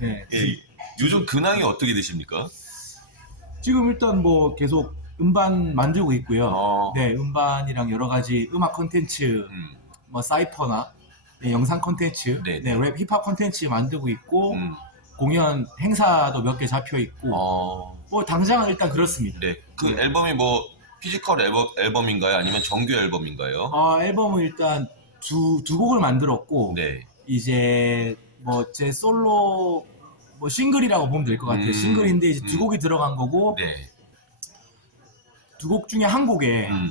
네. 예, 요즘 근황이 어떻게 되십니까? 지금 일단 뭐 계속 음반 만들고 있고요. 어. 네, 음반이랑 여러 가지 음악 콘텐츠, 음. 뭐 사이퍼나 네, 영상 콘텐츠, 네, 네, 랩 힙합 콘텐츠 만들고 있고 음. 공연 행사도 몇 개 잡혀 있고 뭐 당장은 일단 그렇습니다. 네. 그 네. 앨범이 뭐 피지컬 앨범인가요? 아니면 정규 앨범인가요? 앨범은 일단 두 곡을 만들었고 네. 이제 뭐 제 솔로 뭐 싱글이라고 보면 될 것 같아요. 싱글인데 이제 두 곡이 들어간 거고 네. 두 곡 중에 한 곡에 음.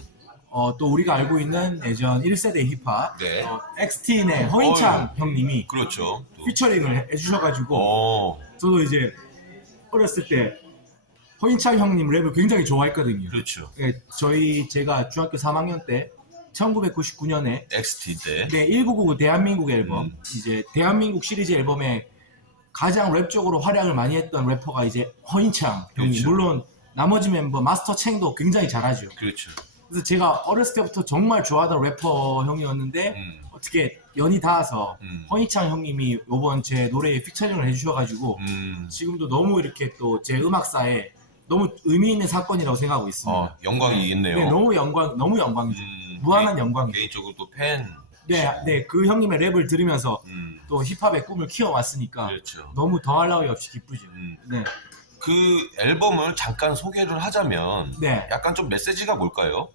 또 우리가 알고 있는 예전 1세대 힙합 네. 엑스틴의 허인창 형님이 그렇죠. 또. 피처링을 해주셔가지고 어. 저도 이제 어렸을 때 허인창 형님 랩을 굉장히 좋아했거든요. 그렇죠. 예, 제가 중학교 3학년 때 1999년에 XT 때. 네, 1999 대한민국 앨범 이제 대한민국 시리즈 앨범에 가장 랩적으로 활약을 많이 했던 래퍼가 이제 허인창 형님. 그렇죠. 물론 나머지 멤버 마스터 챙도 굉장히 잘하죠. 그렇죠. 그래서 제가 어렸을 때부터 정말 좋아하던 래퍼 형이었는데 어떻게 연이 닿아서 허인창 형님이 이번 제 노래에 피처링을 해주셔가지고 지금도 너무 이렇게 또 제 음악사에 너무 의미 있는 사건이라고 생각하고 있습니다. 영광이겠네요. 네, 너무 영광이죠. 무한한 영광이죠. 개인적으로 또 팬. 네, 그 형님의 랩을 들으면서 또 힙합의 꿈을 키워왔으니까 그렇죠. 너무 더할 나위 없이 기쁘죠. 네. 그 앨범을 잠깐 소개를 하자면 네. 약간 좀 메시지가 뭘까요?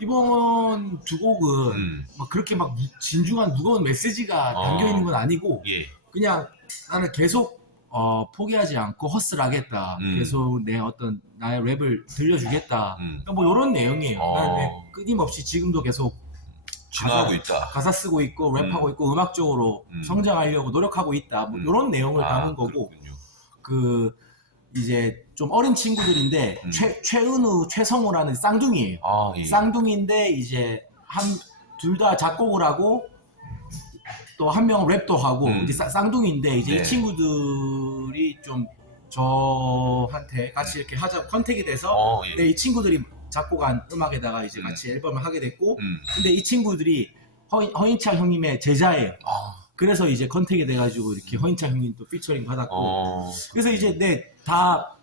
이번 두 곡은 막 그렇게 막 진중한 무거운 메시지가 담겨 있는 건 아니고 예. 그냥 나는 계속 포기하지 않고 허슬하겠다. 계속 내 어떤 나의 랩을 들려주겠다. 뭐 이런 내용이에요. 나는 끊임없이 지금도 계속 진화하고 있다. 가사 쓰고 있고 랩하고 있고 음악적으로 성장하려고 노력하고 있다. 뭐 이런 내용을 담은 거고 그렇군요. 그 이제 좀 어린 친구들인데 최은우, 최성우라는 쌍둥이에요. 예. 쌍둥이인데 이제 둘 다 작곡을 하고 또 한 명은 랩도 하고 이제 쌍둥이인데 이제 네. 이 친구들이 좀 저한테 같이 이렇게 하자고 컨택이 돼서 예. 근데 이 친구들이 작곡한 음악에다가 이제 같이 앨범을 하게 됐고 근데 이 친구들이 허인창 형님의 제자예요. 그래서 이제 컨택이 돼가지고 이렇게 허인창 형님 또 피처링 받았고 그래서 이제 다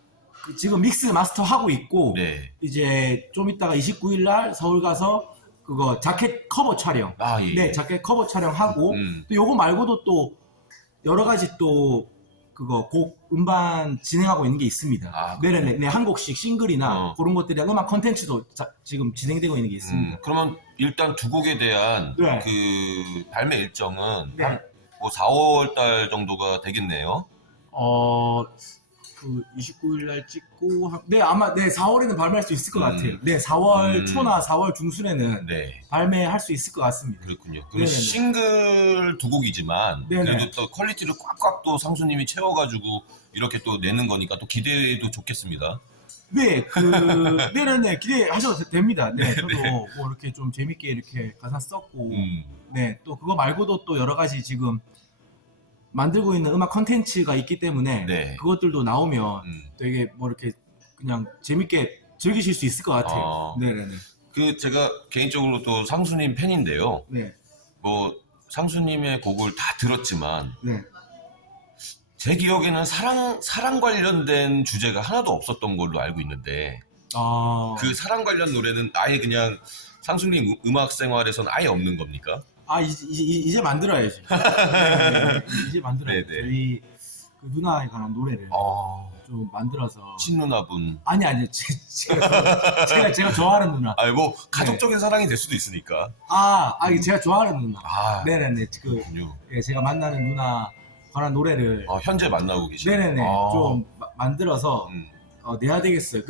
지금 믹스 마스터 하고 있고 네. 이제 좀 이따가 29일 날 서울 가서 그거 자켓 커버 촬영 예. 네 자켓 커버 촬영하고 또 요거 말고도 또 여러 가지 또 그거 곡 음반 진행하고 있는 게 있습니다. 네네네 한 곡씩 싱글이나 그런 것들이랑 음악 컨텐츠도 지금 진행되고 있는 게 있습니다. 그러면 일단 두 곡에 대한 네. 그 발매 일정은 네. 한 뭐 4월 달 정도가 되겠네요. 그 29일 날 찍고 네 아마 4월에는 발매할 수 있을 것 같아요. 네 4월 초나 4월 중순에는 네. 발매할 수 있을 것 같습니다. 그렇군요. 그럼 네네네. 싱글 두 곡이지만 네네. 그래도 또 퀄리티를 꽉꽉 또 상수님이 채워가지고 이렇게 또 내는 거니까 또 기대도 좋겠습니다. 네, 네네네 기대하셔도 됩니다. 네, 저도 뭐 이렇게 좀 재밌게 이렇게 가사 썼고, 네, 또 그거 말고도 또 여러 가지 지금 만들고 있는 음악 컨텐츠가 있기 때문에 네. 그것들도 나오면 되게 뭐 이렇게 그냥 재밌게 즐기실 수 있을 것 같아요. 네네네. 그 제가 개인적으로 또 상수님 팬인데요. 네, 뭐 상수님의 곡을 다 들었지만 네. 제 기억에는 사랑 관련된 주제가 하나도 없었던 걸로 알고 있는데 그 사랑 관련 노래는 아예 그냥 상수님 음악 생활에서는 아예 없는 겁니까? 이제 만들어야지. 네, 이제 만들어야지. 네네. 저희 그 누나에 관한 노래를 좀 만들어서. 친누나분. 아니 제가 좋아하는 누나. 뭐 가족적인 사랑이 될 수도 있으니까. 제가 좋아하는 누나. 네네네. 그렇군요. 제가 만나는 누나 관한 노래를. 현재 만나고 계시네요. 네네네. 좀 만들어서 내야 되겠어요.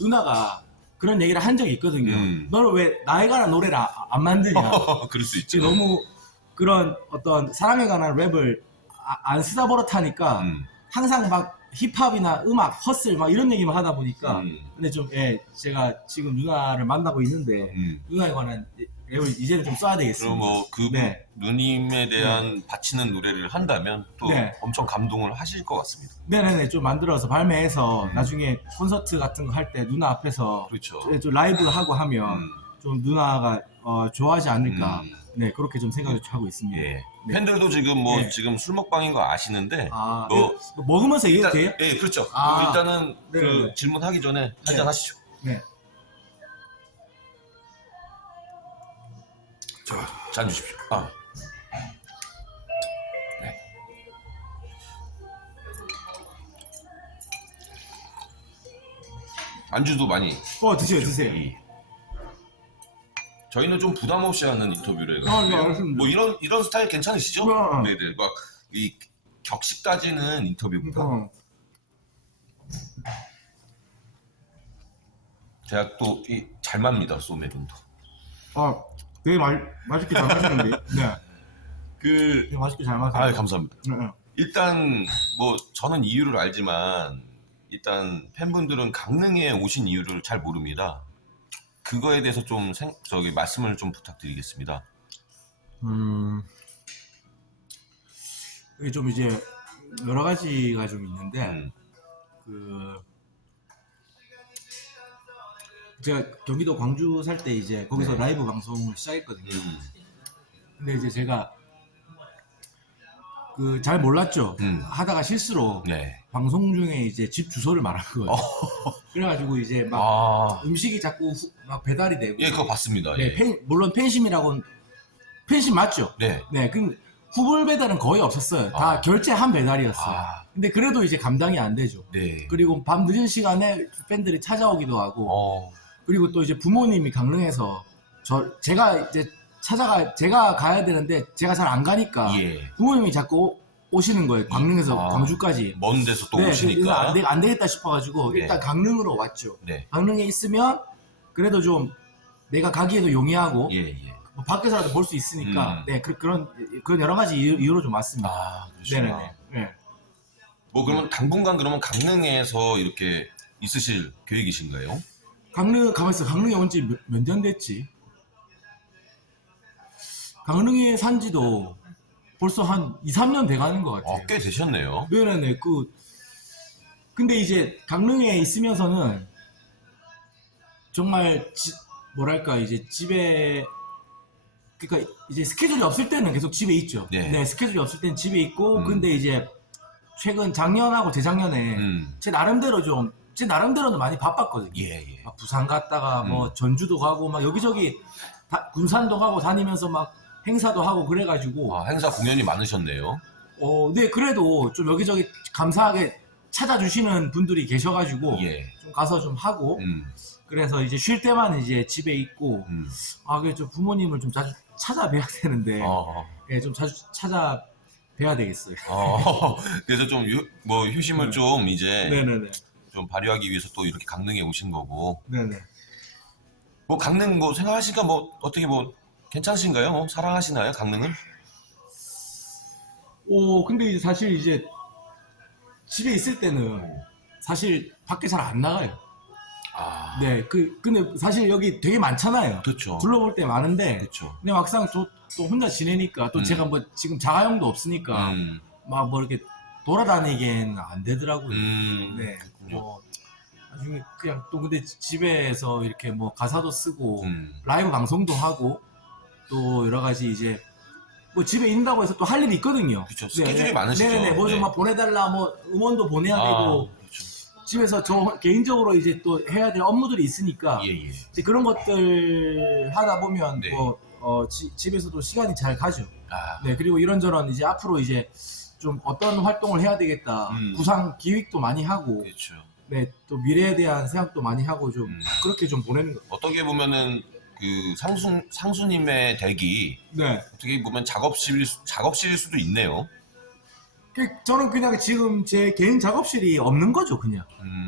누나가 그런 얘기를 한 적이 있거든요. 너는 왜 나에 관한 노래를 안 만드냐? 그럴 수 있죠. 너무 그런 어떤 사랑에 관한 랩을 안 쓰다 버릇하니까 항상 막 힙합이나 음악, 허슬 막 이런 얘기만 하다 보니까 근데 좀 제가 지금 누나를 만나고 있는데 누나에 관한 랩을 이제는 좀 써야 되겠습니다. 그럼 뭐 그 누님에 대한 바치는 노래를 한다면 또 엄청 감동을 하실 것 같습니다. 네네네 좀 만들어서 발매해서 나중에 콘서트 같은 거 할 때 누나 앞에서 그렇죠. 좀 라이브 하고 하면 좀 누나가 좋아하지 않을까 네, 그렇게 좀 생각을 하고 있습니다. 예. 네. 팬들도 지금 뭐 네. 지금 술 먹방인 거 아시는데 아, 뭐 먹으면서 얘기해도 돼요? 예, 그렇죠. 아. 일단은 그 네네네. 질문하기 전에 한잔 하시죠. 네. 잔 주십시오. 아. 네. 안주도 많이 드세요, 드세요. 예. 저희는 좀 부담 없이 하는 인터뷰를 네, 해가지고 알겠습니다. 뭐 이런 스타일 괜찮으시죠? 네. 네네. 막 이 격식 따지는 인터뷰보다 제가 또 잘 맙니다, 소맥은 또. 되게 맛있게 잘 마시는데. 네. 되게 맛있게 잘 마세요. 아, 감사합니다. 네. 일단 뭐 저는 이유를 알지만 일단 팬분들은 강릉에 오신 이유를 잘 모릅니다. 그거에 대해서 좀 말씀을 좀 부탁드리겠습니다. 이게 좀 이제 여러 가지가 좀 있는데 제가 경기도 광주 살 때 이제 거기서 네. 라이브 방송을 시작했거든요. 근데 이제 제가 잘 몰랐죠. 하다가 실수로 네. 방송 중에 이제 집 주소를 말한 거예요. 그래가지고 이제 막 음식이 자꾸 막 배달이 되고. 예, 그거 봤습니다. 네, 예. 물론 팬심이라고는 팬심 맞죠? 네. 네, 그 후불 배달은 거의 없었어요. 다 결제한 배달이었어요. 근데 그래도 이제 감당이 안 되죠. 네. 그리고 밤 늦은 시간에 팬들이 찾아오기도 하고, 그리고 또 이제 부모님이 강릉에서 제가 이제 제가 가야 되는데 제가 잘 안 가니까 예. 부모님이 자꾸 오시는 거예요. 강릉에서 광주까지. 먼 데서 또 네, 오시니까. 그래서 안 되겠다 싶어가지고 네. 일단 강릉으로 왔죠. 네. 강릉에 있으면 그래도 좀 내가 가기에도 용이하고 예. 뭐 밖에서라도 볼 수 있으니까 네, 그런 여러 가지 이유로 좀 왔습니다. 그러시구나. 네네네. 네. 뭐 그러면 당분간 그러면 강릉에서 이렇게 있으실 계획이신가요? 강릉에 온 지 몇 년 됐지? 강릉에 산 지도 벌써 한 2, 3년 돼 가는 것 같아요. 꽤 되셨네요. 네네네. 근데 이제 강릉에 있으면서는 정말 뭐랄까 이제 집에 그러니까 이제 스케줄이 없을 때는 계속 집에 있죠. 네. 스케줄이 없을 때는 집에 있고 근데 이제 최근 작년하고 재작년에 제 나름대로는 많이 바빴거든요. 예. 막 부산 갔다가 뭐 전주도 가고 막 여기저기 군산도 가고 다니면서 막 행사도 하고 그래가지고 행사 공연이 많으셨네요. 네, 그래도 좀 여기저기 감사하게 찾아주시는 분들이 계셔가지고 예. 좀 가서 좀 하고 그래서 이제 쉴 때만 이제 집에 있고 그래 좀 부모님을 좀 자주 찾아뵈야 되는데 예, 좀 자주 찾아뵈야 되겠어요. 그래서 좀 휴심을 좀 이제 네네네. 좀 발휘하기 위해서 또 이렇게 강릉에 오신 거고. 네네. 뭐 강릉 뭐 생각하시니까 뭐 어떻게 뭐 괜찮으신가요? 뭐 사랑하시나요, 강릉을? 근데 이제 사실 이제 집에 있을 때는 사실 밖에 잘 안 나가요. 네, 근데 사실 여기 되게 많잖아요. 그렇죠. 둘러볼 때 많은데. 그렇죠. 근데 막상 또 혼자 지내니까 또 제가 뭐 지금 자가용도 없으니까 막 뭐 이렇게 돌아다니기엔 안 되더라고요. 네. 나중에 그냥 또 근데 집에서 이렇게 뭐 가사도 쓰고 라이브 방송도 하고 또 여러 가지 이제 뭐 집에 있는다고 해서 또 할 일이 있거든요. 그렇죠. 스케줄이 많으시죠. 네네. 뭐 좀 막 보내달라 뭐 음원도 보내야 되고 그렇죠. 집에서 저 개인적으로 이제 또 해야 될 업무들이 있으니까 예. 이제 그런 것들 하다 보면 네. 집에서도 시간이 잘 가죠. 네, 그리고 이런저런 이제 앞으로 이제 좀 어떤 활동을 해야 되겠다. 구상 기획도 많이 하고. 그렇죠. 네, 또 미래에 대한 생각도 많이 하고 좀 그렇게 좀 보내는 거. 어떻게 보면은 그 상수님의 댁이 네. 어떻게 보면 작업실일 수도 있네요. 저는 그냥 지금 제 개인 작업실이 없는 거죠, 그냥.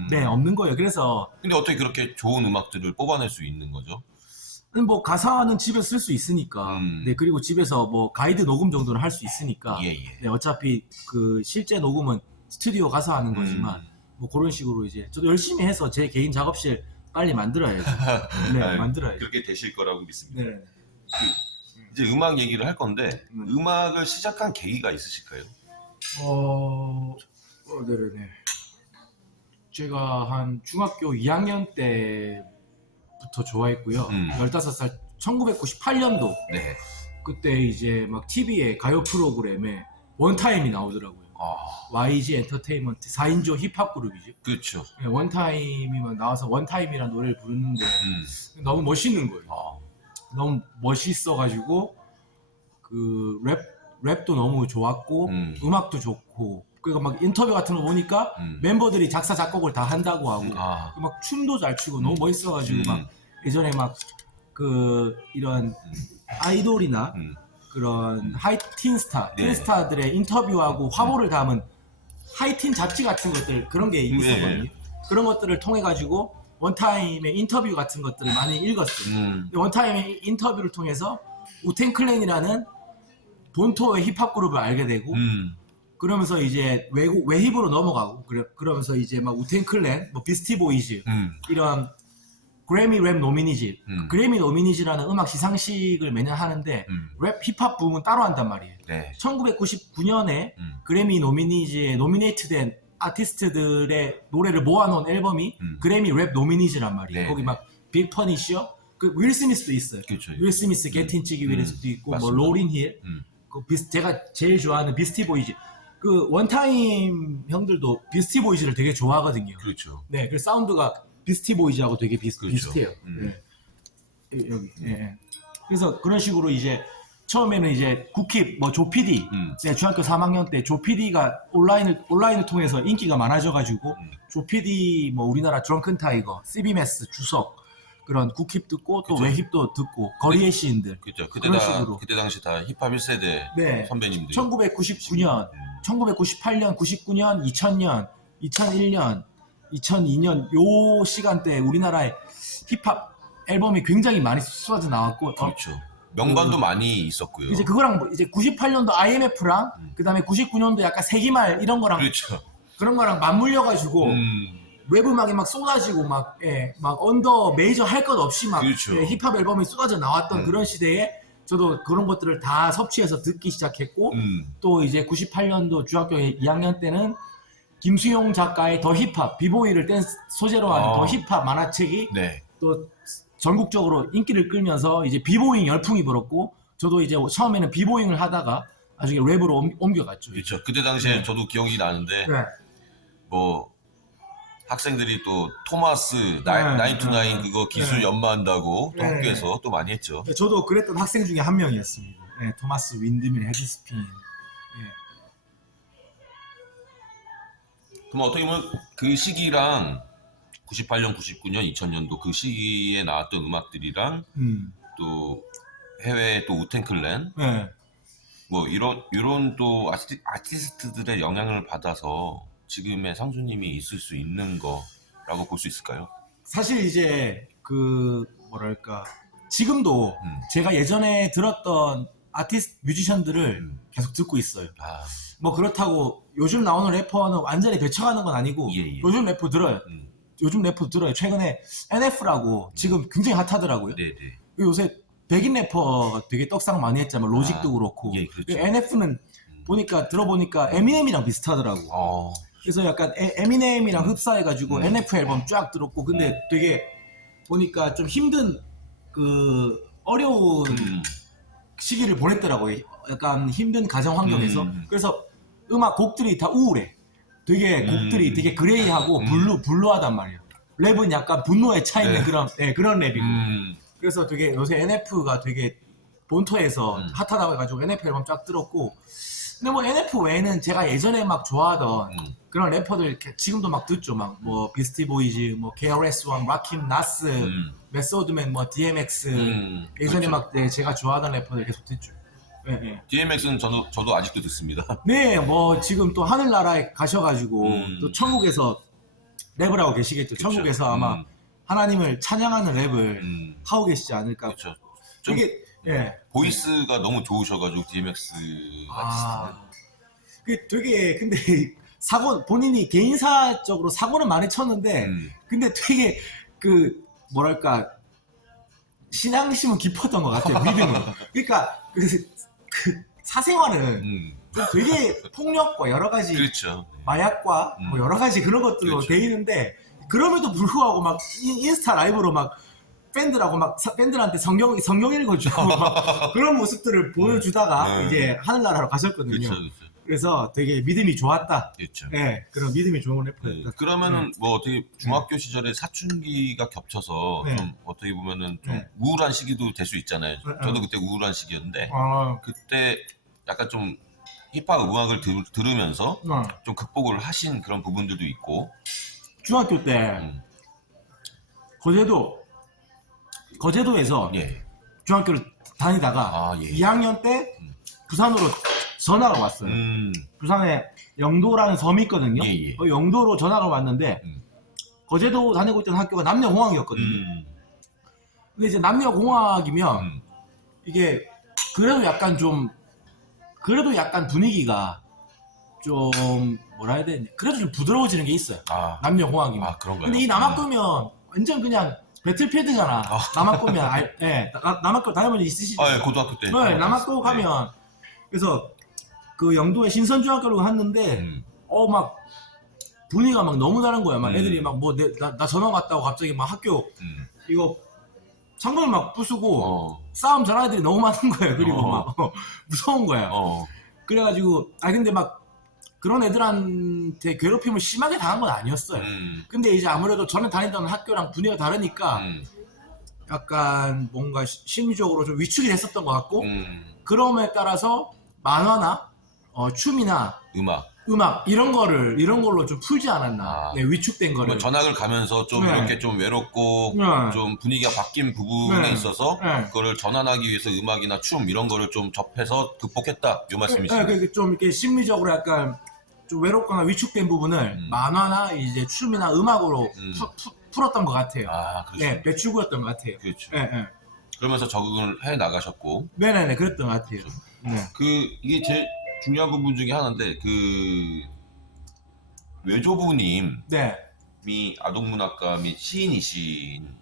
네, 없는 거예요. 그래서 근데 어떻게 그렇게 좋은 음악들을 뽑아낼 수 있는 거죠? 뭐 가사는 집에서 쓸 수 있으니까. 네, 그리고 집에서 뭐 가이드 녹음 정도는 할 수 있으니까. 예. 네, 어차피 그 실제 녹음은 스튜디오 가서 하는 거지만 뭐 그런 식으로 이제 저도 열심히 해서 제 개인 작업실 빨리 만들어야죠. 네, 만들어야죠. 그렇게 되실 거라고 믿습니다. 네. 이제 음악 얘기를 할 건데 음악을 시작한 계기가 있으실까요? 네네네. 제가 한 중학교 2학년 때부터 좋아했고요. 15살 1998년도 네. 그때 이제 막 TV에 가요 프로그램에 원타임이 나오더라고요. YG 엔터테인먼트 4인조 힙합 그룹이죠. 그렇죠. 네, 원타임이 막 나와서 원타임이라는 노래를 부르는데 너무 멋있는 거예요. 너무 멋있어가지고 그 랩도 너무 좋았고 음악도 좋고 그러니까 막 인터뷰 같은 거 보니까 멤버들이 작사 작곡을 다 한다고 하고 막 춤도 잘 추고 너무 멋있어가지고 막 예전에 막 그 이런 아이돌이나 그런 하이틴 스타, 틴스타들의 인터뷰하고 화보를 담은 하이틴 잡지 같은 것들 그런 게 있었거든요. 그런 것들을 통해 가지고 원타임의 인터뷰 같은 것들을 많이 읽었어요. 근데 원타임의 인터뷰를 통해서 우텐 클랜이라는 본토의 힙합 그룹을 알게 되고 그러면서 이제 외힙으로 넘어가고 그러면서 이제 막 우텐 클랜, 뭐 비스티 보이즈 이런 그래미 랩 노미니지, 그래미 노미니지라는 음악 시상식을 매년 하는데 랩 힙합 부문 따로 한단 말이에요. 1999년에 그래미 노미니지에 노미네이트된 아티스트들의 노래를 모아놓은 앨범이 그래미 랩 노미니지란 말이에요. 거기 막 빅 퍼니셔, 그 윌 스미스도 있어요. 그렇죠. 윌 스미스 게틴 치기 윌스도 있고 뭐 로린 힐, 제가 제일 좋아하는 비스티 보이즈. 그 원타임 형들도 비스티 보이즈를 되게 좋아하거든요. 그렇죠. 네, 그 사운드가 비스티 보이즈하고 되게 그렇죠. 비슷해요. 여기. 그래서 그런 식으로 이제 처음에는 이제 국힙 뭐 조피디 중학교 3학년 때 조피디가 온라인을 통해서 인기가 많아져가지고 조피디 뭐 우리나라 드렁큰 타이거, CB메스, 주석 그런 국힙 듣고 또 외힙도 듣고 거리의 시인들. 그렇죠. 그때 당시 다 힙합 1세대 선배님들. 1999년, 1998년, 99년, 2000년, 2001년, 2002년 요 시간대에 우리나라에 힙합 앨범이 굉장히 많이 쏟아져 나왔고 그렇죠. 명반도 많이 있었고요. 이제 그거랑 이제 98년도 IMF랑 그다음에 99년도 약간 세기말 이런 거랑 그렇죠. 그런 거랑 맞물려 가지고 웹 음악이 막 쏟아지고 막 언더 메이저 할 것 없이 막 그렇죠. 힙합 앨범이 쏟아져 나왔던 그런 시대에 저도 그런 것들을 다 섭취해서 듣기 시작했고 또 이제 98년도 중학교 2학년 때는 김수용 작가의 더 힙합, 비보이를 댄스 소재로 하는 더 힙합 만화책이 또 전국적으로 인기를 끌면서 이제 비보잉 열풍이 불었고 저도 이제 처음에는 비보잉을 하다가 나중에 랩으로 옮겨갔죠. 그렇죠. 그때 당시에 저도 기억이 나는데 뭐 학생들이 또 토마스 929 그거 기술 연마한다고 또 학교에서 또 많이 했죠. 저도 그랬던 학생 중에 한 명이었습니다. 토마스 윈드밀 헤드스핀. 그럼 어떻게 보면 그 시기랑 98년, 99년, 2000년도 그 시기에 나왔던 음악들이랑 또 해외 또 우텐클랜 뭐 이런 또 아티스트들의 영향을 받아서 지금의 상수님이 있을 수 있는 거라고 볼 수 있을까요? 사실 이제 그 뭐랄까 지금도 제가 예전에 들었던 아티스트 뮤지션들을 계속 듣고 있어요. 뭐 그렇다고 요즘 나오는 래퍼는 완전히 배쳐가는 건 아니고 요즘 래퍼 들어요. 요즘 래퍼 들어요. 최근에 NF라고 지금 굉장히 핫하더라고요. 요새 백인 래퍼가 되게 떡상 많이 했잖아요. 로직도 그렇고. 그렇죠. NF는 들어보니까 에미넴이랑 비슷하더라고. 그래서 약간 에미넴이랑 흡사해가지고 NF 앨범 쫙 들었고 근데 되게 보니까 좀 힘든 그 어려운 시기를 보냈더라고요. 약간 힘든 가정 환경에서. 그래서 음악 곡들이 다 우울해. 되게 곡들이 되게 그레이하고 블루하단 말이야. 랩은 약간 분노에 차있는 그런 랩이고. 그래서 되게 요새 NF가 되게 본토에서 핫하다고 해가지고 NF 앨범 쫙 들었고. 근데 뭐 NF 외에는 제가 예전에 막 좋아하던 그런 래퍼들 지금도 막 듣죠. 막 뭐 비스티 보이즈, 뭐 KRS-One, 라킴, 나스, 메소드맨, 뭐 DMX 예전에 그렇죠. 막 제가 좋아하던 래퍼들 계속 듣죠. DMX는 저도 아직도 듣습니다. 네, 뭐 지금 또 하늘나라에 가셔가지고 또 천국에서 랩을 하고 계시겠죠. 그쵸. 천국에서 아마 하나님을 찬양하는 랩을 하고 계시지 않을까. 그렇죠. 좀 이게 보이스가 너무 좋으셔가지고 DMX 아티스트는. 그게 되게 근데 본인이 개인사적으로 사고는 많이 쳤는데 근데 되게 그 뭐랄까 신앙심은 깊었던 것 같아요. 믿음은. 그러니까 그 사생활은 좀 되게 폭력과 여러 가지 그렇죠. 마약과 뭐 여러 가지 그런 것들로 그렇죠. 돼 있는데 그럼에도 불구하고 막 인스타 라이브로 막 팬들하고 막 팬들한테 성경 읽어주고 막 그런 모습들을 보여주다가 네. 이제 하늘나라로 가셨거든요. 그렇죠. 그래서 되게 믿음이 좋았다. 그렇죠. 네, 그런 믿음이 좋은 네. 래퍼였다. 그러면은 뭐 어떻게 중학교 시절에 사춘기가 겹쳐서 네. 좀 어떻게 보면은 좀 네. 우울한 시기도 될 수 있잖아요. 네. 저도 그때 우울한 시기였는데 아, 그때 약간 좀 힙합 음악을 들으면서 어. 좀 극복을 하신 그런 부분들도 있고. 중학교 때 음. 거제도에서 예. 중학교를 다니다가 아, 예. 2학년 때 부산으로 전화가 왔어요. 부산에 영도라는 섬이 있거든요. 예, 예. 영도로 전화가 왔는데 거제도 다니고 있던 학교가 남녀공학이었거든요. 근데 이제 남녀공학이면 이게 그래도 약간 분위기가 좀 뭐라 해야 되냐, 그래도 좀 부드러워지는 게 있어요. 아, 남녀공학이면. 아 그런가요? 근데 이 남학교면 완전 그냥 배틀필드잖아. 남학교면 남학교 다녀본 적 있으시죠? 아, 예, 고등학교 때. 네, 남학교 가면 그래서 그 영도에 신선중학교를 갔는데 막 분위기가 막 너무 다른 거야. 막 애들이 막 뭐 나 전화 왔다고 갑자기 막 학교 이거 창문을 막 부수고 싸움 잘하는 애들이 너무 많은 거예요. 그리고 막 무서운 거야. 그래가지고 근데 막 그런 애들한테 괴롭힘을 심하게 당한 건 아니었어요. 근데 이제 아무래도 전에 다니던 학교랑 분위기가 다르니까 약간 뭔가 심리적으로 좀 위축이 됐었던 것 같고 그럼에 따라서 만화나 춤이나 음악 이런 걸로 좀 풀지 않았나. 네, 위축된 거를. 전학을 가면서 좀 네. 이렇게 좀 외롭고 네. 좀 분위기가 바뀐 부분에 네. 있어서 네. 그거를 전환하기 위해서 음악이나 춤 이런 거를 좀 접해서 극복했다 이 말씀이시죠? 네, 좀 이렇게 심리적으로 약간 좀 외롭거나 위축된 부분을 만화나 이제 춤이나 음악으로 풀었던 것 같아요. 아, 그렇죠. 네, 배출구였던 것 같아요. 그렇죠. 네, 네. 그러면서 적응을 해 나가셨고. 네네네, 그랬던 것 같아요. 네. 이게 제일 중요한 부분 중에 하나인데 외조부님이 네. 아동문학가 및 시인이신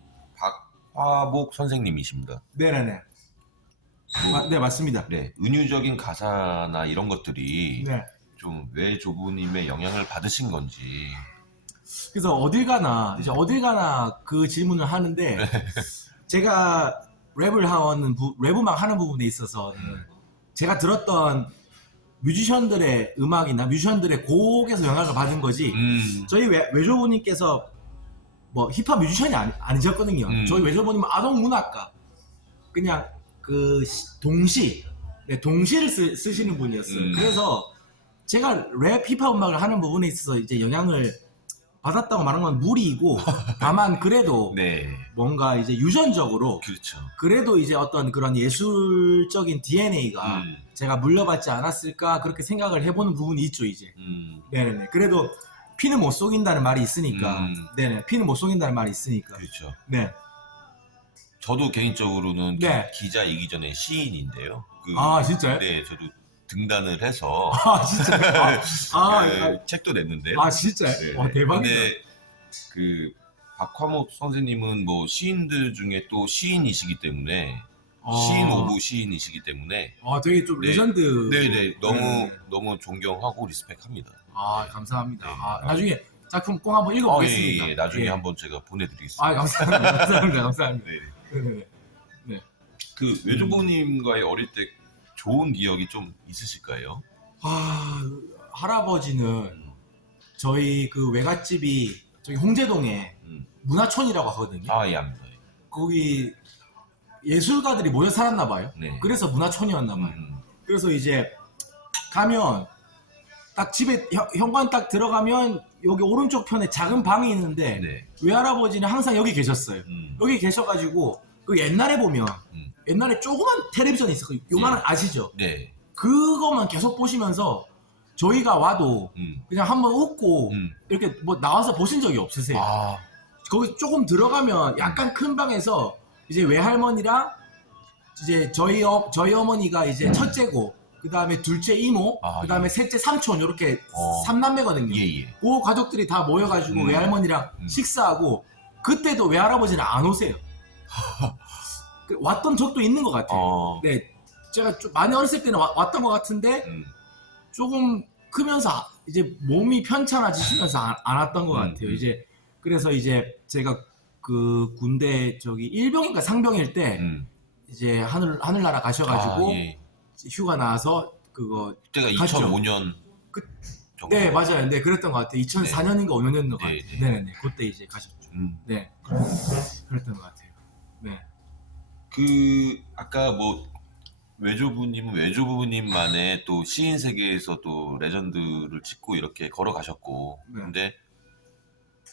박화복 선생님이십니다. 네네네. 네, 맞습니다. 네, 은유적인 가사나 이런 것들이 네. 좀 외조부님의 영향을 받으신 건지. 그래서 어딜 가나 그 질문을 하는데 제가 랩음악 하는 부분에 있어서 제가 들었던 뮤지션들의 음악이나 뮤지션들의 곡에서 영향을 받은 거지 저희 외조부님께서 뭐 힙합 뮤지션이 아니셨거든요. 저희 외조부님은 아동문학가 그냥 그 동시를 쓰시는 분이었어요. 그래서 제가 랩 힙합 음악을 하는 부분에 있어서 이제 영향을 받았다고 말하는 건 무리이고 다만 그래도 네. 뭔가 이제 유전적으로 그렇죠. 그래도 이제 어떤 그런 예술적인 DNA가 제가 물려받지 않았을까 그렇게 생각을 해보는 부분이 있죠 이제. 네네네. 그래도 피는 못 속인다는 말이 있으니까. 네네. 피는 못 속인다는 말이 있으니까. 그렇죠. 네. 저도 개인적으로는 네. 기자이기 전에 시인인데요. 아 진짜요? 네, 저도 등단을 해서 아 진짜요? 네, 책도 냈는데요. 아 진짜요? 네. 와 대박이다. 근데 박화목 선생님은 뭐 시인들 중에 또 시인이시기 때문에 시인 오브 시인이시기 때문에 되게 좀 네. 레전드. 네네 너무 존경하고 리스펙합니다. 아 감사합니다. 네. 나중에 작품 꼭 한번 읽어보겠습니다. 예. 나중에 예. 한번 제가 보내드리겠습니다. 아 감사합니다. 네. 네. 그 외조부님과의 어릴 때 좋은 기억이 좀 있으실까요? 할아버지는 저희 그 외갓집이 저기 홍제동에 문화촌이라고 하거든요. 예, 압니다. 거기 예술가들이 모여 살았나 봐요. 네. 그래서 문화촌이었나 봐요. 그래서 이제 가면 딱 집에 현관 딱 들어가면 여기 오른쪽 편에 작은 방이 있는데 네. 외할아버지는 항상 여기 계셨어요. 여기 계셔가지고 그 옛날에 보면 옛날에 조그만 텔레비전이 있었거든요. 요만한 아시죠? 네. 그것만 계속 보시면서 저희가 와도 그냥 한번 웃고 이렇게 뭐 나와서 보신 적이 없으세요. 거기 조금 들어가면 약간 큰 방에서 이제 외할머니랑 이제 저희 어머니가 이제 첫째고 그 다음에 둘째 이모, 그 다음에 셋째 삼촌 이렇게 삼남매거든요. 예. 그 가족들이 다 모여가지고 외할머니랑 식사하고 그때도 외할아버지는 안 오세요. 왔던 적도 있는 것 같아요. 네, 제가 좀 많이 어렸을 때는 왔던 것 같은데 조금 크면서 이제 몸이 편찮아지시면서 안 왔던 것 같아요. 이제 그래서 이제 제가 그 군대 저기 일병인가 상병일 때 이제 하늘나라 가셔가지고 예. 휴가 나와서 그거 그때가 갔죠. 2005년 정도. 네 맞아요. 네 그랬던 것 같아요. 2004년인가 5년이었던 것 같아요. 네. 네네네. 그때 이제 가셨죠. 네 그랬던 것 같아요. 네. 그 아까 뭐 외조부님은 외조부님만의 또 시인 세계에서 또 레전드를 찍고 이렇게 걸어가셨고 네. 근데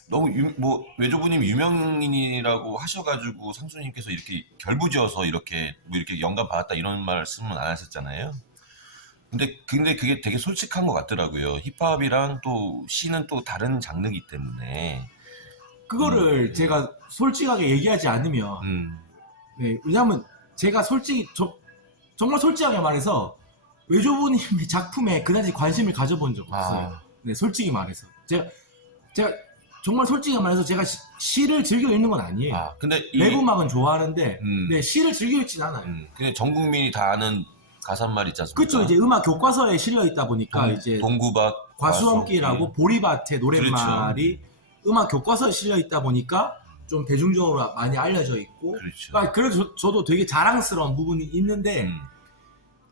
너무 뭐 외조부님 유명인이라고 하셔가지고 상수님께서 이렇게 결부지어서 이렇게 뭐 이렇게 영감 받았다 이런 말씀은 안 하셨잖아요. 근데 그게 되게 솔직한 것 같더라고요. 힙합이랑 또 시는 또 다른 장르이기 때문에 그거를 제가 솔직하게 얘기하지 않으면 네, 왜냐면 제가 솔직히 정말 솔직하게 말해서 외조부님의 작품에 그다지 관심을 가져본 적 없어요. 네, 솔직히 말해서 제가 정말 솔직히 말해서 제가 시를 즐겨 읽는 건 아니에요. 근데 랩 음악은 좋아하는데 네, 시를 즐겨 읽진 않아요. 근데 전 국민이 다 아는 가사말 있지 않습니까? 그렇죠. 이제 음악 교과서에 실려 있다 보니까 이제 동구밭 과수원기라고 보리밭의 노랫말이 그렇죠. 음악 교과서에 실려 있다 보니까 좀 대중적으로 많이 알려져 있고 그렇죠. 그래서 저도 되게 자랑스러운 부분이 있는데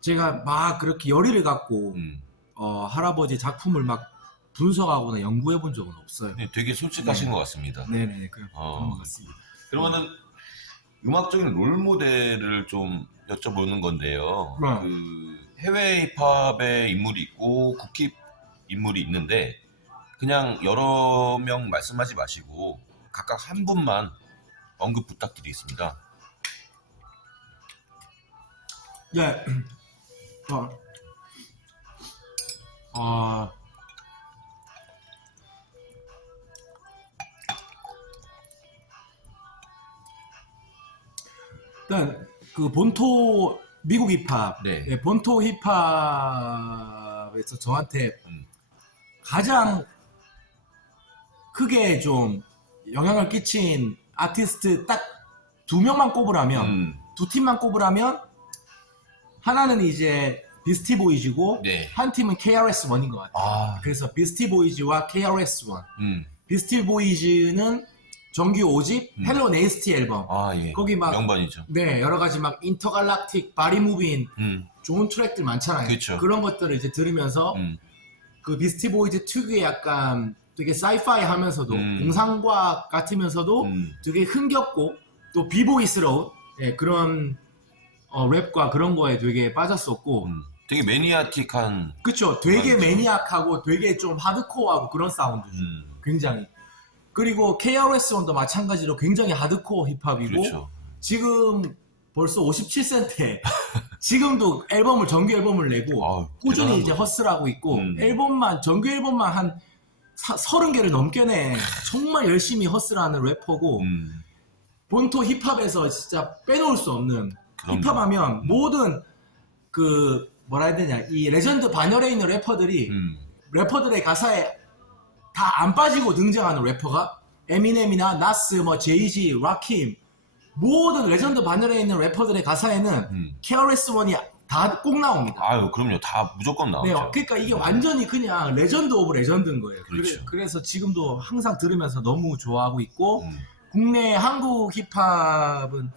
제가 막 그렇게 열의를 갖고 할아버지 작품을 막 분석하거나 연구해 본 적은 없어요. 네, 되게 솔직하신 것 같습니다. 네네 그런 것 같습니다. 그러면은 음악적인 롤 모델을 좀 여쭤보는 건데요. 그 해외 힙합의 인물이 있고 국힙 인물이 있는데 그냥 여러 명 말씀하지 마시고 각각 한 분만 언급 부탁드리겠습니다. 네. 일단 그 본토 미국 힙합, 네. 본토 힙합에서 저한테 가장 크게 좀 영향을 끼친 아티스트 딱 두 명만 꼽으라면 두 팀만 꼽으라면 하나는 이제 비스티 보이즈고 네. 한 팀은 KRS-One인 것 같아요. 그래서 비스티 보이즈와 KRS-One. 비스티 보이즈는 정규 5집 헬로 네이스티 앨범. 예. 거기 막 명반이죠. 네 여러 가지 막 인터갈락틱, 바디무빈 좋은 트랙들 많잖아요. 그쵸. 그런 것들을 이제 들으면서 그 비스티 보이즈 특유의 약간 되게 사이파이 하면서도 공상과학 같으면서도 되게 흥겹고 또 비보이스러운 그런 랩과 그런 거에 되게 빠졌었고 되게 매니아틱한 그쵸 되게 매니악하고 되게 좀 하드코어하고 그런 사운드죠. 굉장히. 그리고 KRS-One도 마찬가지로 굉장히 하드코어 힙합이고 그렇죠. 지금 벌써 57세인데 지금도 정규 앨범을 내고 꾸준히 이제 허슬하고 있고 정규 앨범만 한 30개를 넘게 내 정말 열심히 허슬하는 래퍼고 본토 힙합에서 진짜 빼놓을 수 없는 힙합하면 모든 그 뭐라 해야 되냐 이 레전드 반열에 있는 래퍼들의 가사에 다 안 빠지고 등장하는 래퍼가 에미넴이나 나스, 뭐 제이지, 라킴 모든 레전드 반열에 있는 래퍼들의 가사에는 KRS-One이 다 꼭 나옵니다. 그럼요. 다 무조건 나오죠. 네, 그러니까 이게 완전히 그냥 레전드 오브 레전드인 거예요. 그렇죠. 그래서 지금도 항상 들으면서 너무 좋아하고 있고 국내 한국 힙합은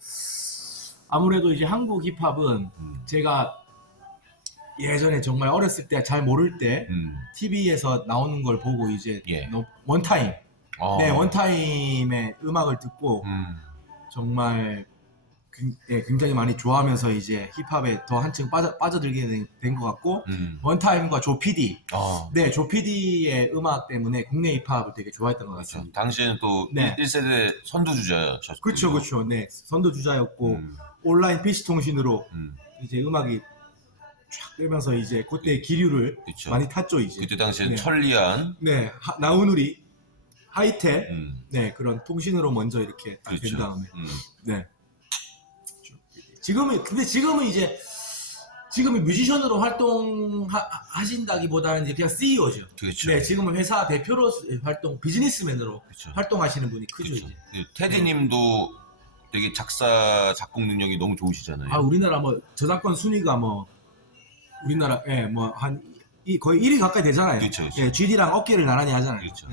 아무래도 이제 한국 힙합은 제가 예전에 정말 어렸을 때 잘 모를 때 TV에서 나오는 걸 보고 이제 원타임 원타임의 음악을 듣고 정말 굉장히 많이 좋아하면서 이제 힙합에 더 한층 빠져들게 된 것 같고 원타임과 조피디 조피디의 음악 때문에 국내 힙합을 되게 좋아했던 것 같습니다. 당시에는 또 1세대 선두주자였죠. 그렇죠. 네, 선두주자였고 온라인 PC통신으로 이제 음악이 쫙 뜨면서 이제 그때 기류를 많이 탔죠. 이제 그때 당시에는 천리안 나우누리 하이텔 그런 통신으로 먼저 이렇게 딱 된 다음에 지금은 이제 뮤지션으로 활동하신다기보다는 이제 그냥 CEO죠. 그렇죠. 네, 지금은 회사 대표로 비즈니스맨으로 활동하시는 분이 크죠. 이제. 테디님도 되게 작사 작곡 능력이 너무 좋으시잖아요. 우리나라 뭐 저작권 순위가 뭐 우리나라 뭐 한 거의 1위 가까이 되잖아요. 그렇죠. GD랑 어깨를 나란히 하잖아요. 그렇죠.